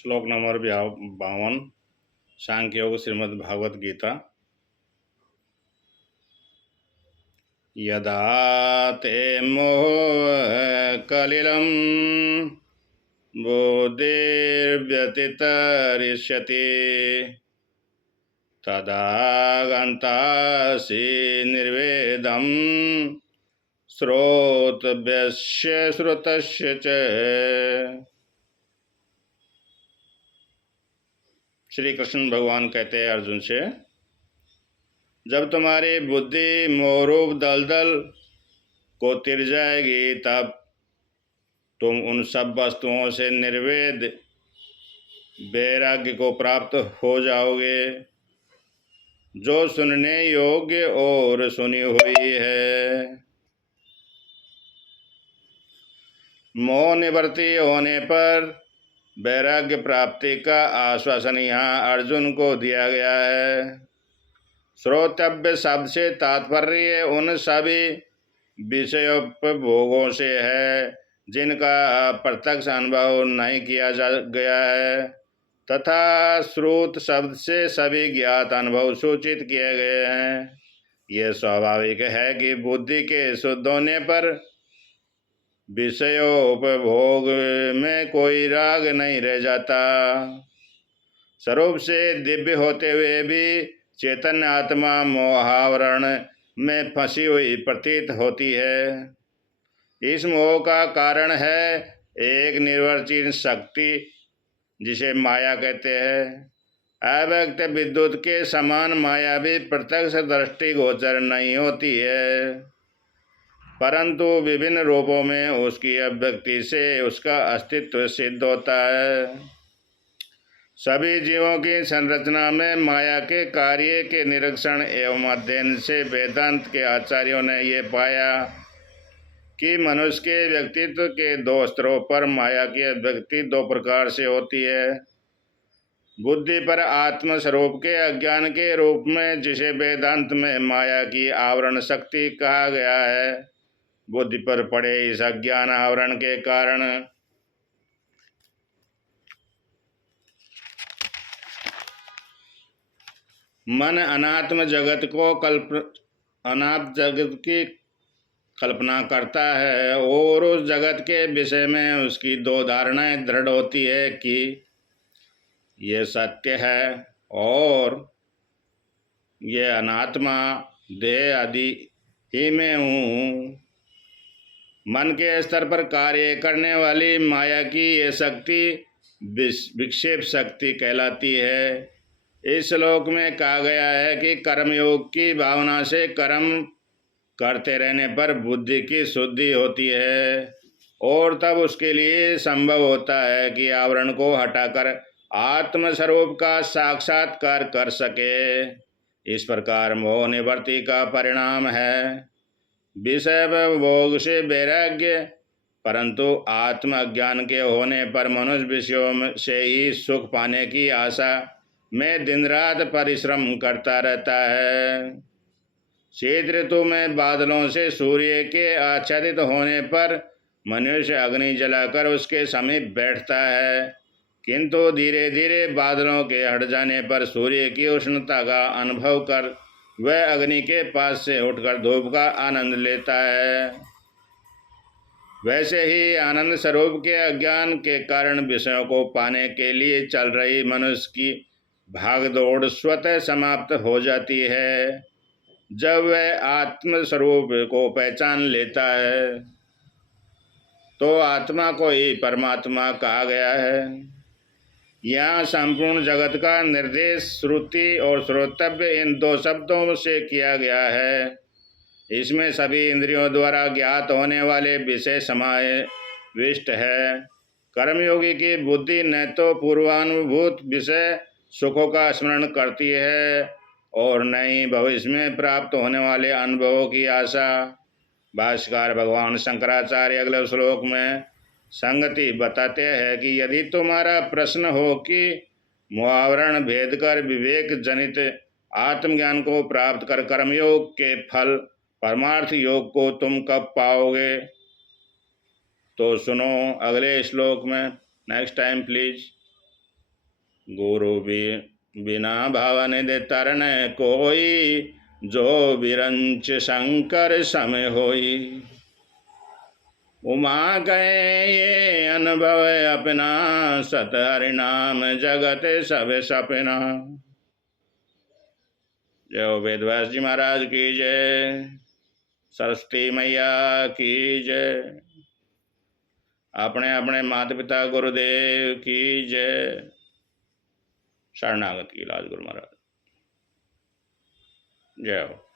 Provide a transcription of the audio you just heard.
श्लोक नंबर 52 सांख्य योग श्रीमद् भागवत गीता। यदा ते मोह कलिलं बुद्धिर्व्यतितरिष्यति तदा गन्तासि निर्वेदं श्रोतव्यस्य श्रुतस्य च। श्री कृष्ण भगवान कहते हैं अर्जुन से, जब तुम्हारी बुद्धि मोहरूप दलदल को तिर जाएगी तब तुम उन सब वस्तुओं से निर्वेद वैराग्य को प्राप्त हो जाओगे जो सुनने योग्य और सुनी हुई है। मोह निवृत्ति होने पर वैराग्य प्राप्ति का आश्वासन यहाँ अर्जुन को दिया गया है। श्रोतव्य शब्द से तात्पर्य उन सभी विषयोपभोगों से है जिनका प्रत्यक्ष अनुभव नहीं किया जा गया है, तथा श्रुत शब्द से सभी ज्ञात अनुभव सूचित किए गए हैं। यह स्वाभाविक है कि बुद्धि के शुद्ध होने पर विषयोपभोग में कोई राग नहीं रह जाता। स्वरूप से दिव्य होते हुए भी चैतन्य आत्मा मोहावरण में फंसी हुई प्रतीत होती है। इस मोह का कारण है एक निर्वचनीय शक्ति जिसे माया कहते हैं। अव्यक्त विद्युत के समान माया भी प्रत्यक्ष दृष्टि गोचर नहीं होती है, परंतु विभिन्न रूपों में उसकी अभिव्यक्ति से उसका अस्तित्व सिद्ध होता है। सभी जीवों की संरचना में माया के कार्य के निरीक्षण एवं अध्ययन से वेदांत के आचार्यों ने ये पाया कि मनुष्य के व्यक्तित्व के दो स्तरों पर माया की अभिव्यक्ति दो प्रकार से होती है। बुद्धि पर आत्म स्वरूप के अज्ञान के रूप में, जिसे वेदांत में माया की आवरण शक्ति कहा गया है। बुद्धि पर पड़े इस अज्ञान आवरण के कारण मन अनात्म जगत की कल्पना करता है और उस जगत के विषय में उसकी दो धारणाएं दृढ़ होती है कि ये सत्य है और ये अनात्मा, देह आदि ही में हूँ। मन के स्तर पर कार्य करने वाली माया की ये शक्ति विक्षेप शक्ति कहलाती है। इस श्लोक में कहा गया है कि कर्मयोग की भावना से कर्म करते रहने पर बुद्धि की शुद्धि होती है और तब उसके लिए संभव होता है कि आवरण को हटाकर आत्मस्वरूप का साक्षात्कार कर सके। इस प्रकार मोह निवृत्ति का परिणाम है विषय भोग से वैराग्य, परंतु आत्म अज्ञान के होने पर मनुष्य विषयों से ही सुख पाने की आशा में दिन रात परिश्रम करता रहता है। शीत ऋतु में बादलों से सूर्य के आच्छादित होने पर मनुष्य अग्नि जलाकर उसके समीप बैठता है, किंतु धीरे धीरे बादलों के हट जाने पर सूर्य की उष्णता का अनुभव कर वह अग्नि के पास से उठकर धूप का आनंद लेता है। वैसे ही आनंद स्वरूप के अज्ञान के कारण विषयों को पाने के लिए चल रही मनुष्य की भागदौड़ स्वतः समाप्त हो जाती है जब वह आत्म स्वरूप को पहचान लेता है। तो आत्मा को ही परमात्मा कहा गया है। यहाँ संपूर्ण जगत का निर्देश श्रुति और श्रोतव्य इन दो शब्दों से किया गया है। इसमें सभी इंद्रियों द्वारा ज्ञात होने वाले विषय समाविष्ट है। कर्मयोगी की बुद्धि न तो पूर्वानुभूत विषय सुखों का स्मरण करती है और न ही भविष्य में प्राप्त होने वाले अनुभवों की आशा। भाष्यकार भगवान शंकराचार्य अगले श्लोक में संगति बताते हैं कि यदि तुम्हारा प्रश्न हो कि मुहावरण भेद कर विवेक जनित आत्मज्ञान को प्राप्त कर कर्मयोग के फल परमार्थ योग को तुम कब पाओगे, तो सुनो अगले श्लोक में। Next time please. गुरु भी बिना भाव निधि तरन कोई, जो विरंच शंकर समय होई। उमा गए ये अनुभव अपना, सत हरि नाम जगत सब सपना। जय हो वेदव्यास जी महाराज की जय, सरस्वती मैया की जय, अपने अपने माता पिता गुरुदेव की जय, शरणागत की लाज गुरु महाराज। जय हो।